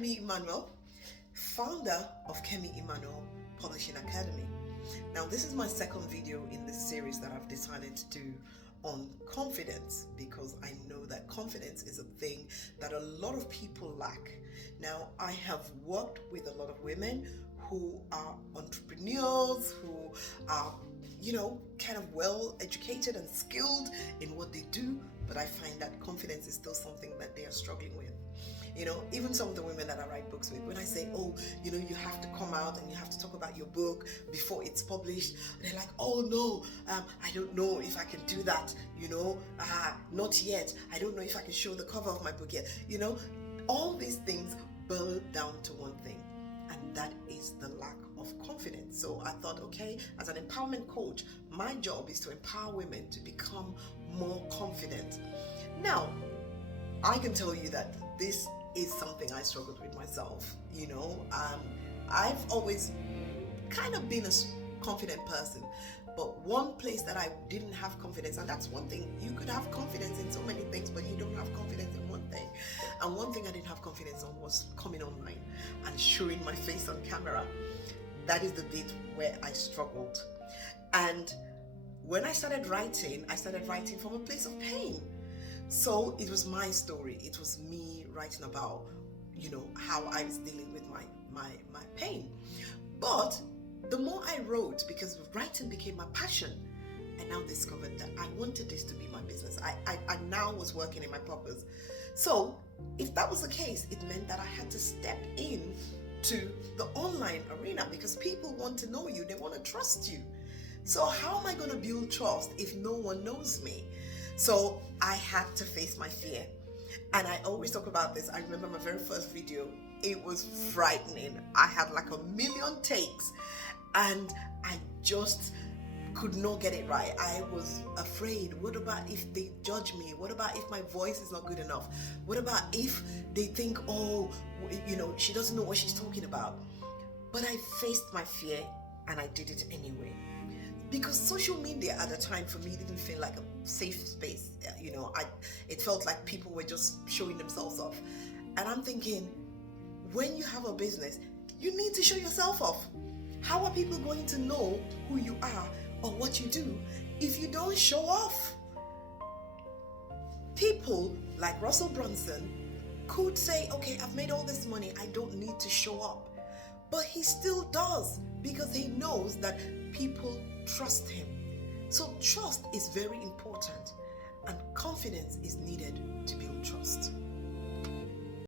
Kemi Emmanuel, founder of Kemi Emmanuel Publishing Academy. Now, this is my second video in this series that I've decided to do on confidence, because I know that confidence is a thing that a lot of people lack. Now, I have worked with a lot of women who are entrepreneurs, who are, kind of well educated and skilled in what they do, but I find that confidence is still something that they are struggling with. Even some of the women that I write books with, when I say, you have to come out and you have to talk about your book before it's published, they're like, oh no, I don't know if I can do that, not yet. I don't know if I can show the cover of my book yet. All these things boil down to one thing, and that is the lack of confidence. So I thought, okay, as an empowerment coach, my job is to empower women to become more confident. Now, I can tell you that this is something I struggled with myself. I've always kind of been a confident person, but one place that I didn't have confidence, and that's one thing, you could have confidence in so many things, but you don't have confidence in one thing. And one thing I didn't have confidence on was coming online and showing my face on camera. That is the bit where I struggled. And when I started writing from a place of pain. So it was my story. It was me writing about, how I was dealing with my pain. But the more I wrote, because writing became my passion, I now discovered that I wanted this to be my business. I now was working in my purpose. So if that was the case, it meant that I had to step in to the online arena, because people want to know you. They want to trust you. So how am I going to build trust if no one knows me? So I had to face my fear. And I always talk about this. I remember my very first video. It was frightening. I had like 1 million takes and I just could not get it right. I was afraid. What about if they judge me? What about if my voice is not good enough? What about if they think, she doesn't know what she's talking about? But I faced my fear and I did it anyway. Because social media at the time for me didn't feel like a safe space. It felt like people were just showing themselves off. And I'm thinking, when you have a business, you need to show yourself off. How are people going to know who you are or what you do if you don't show off? People like Russell Brunson could say, okay, I've made all this money, I don't need to show up. But he still does, because he knows that people trust him. So trust is very important, and confidence is needed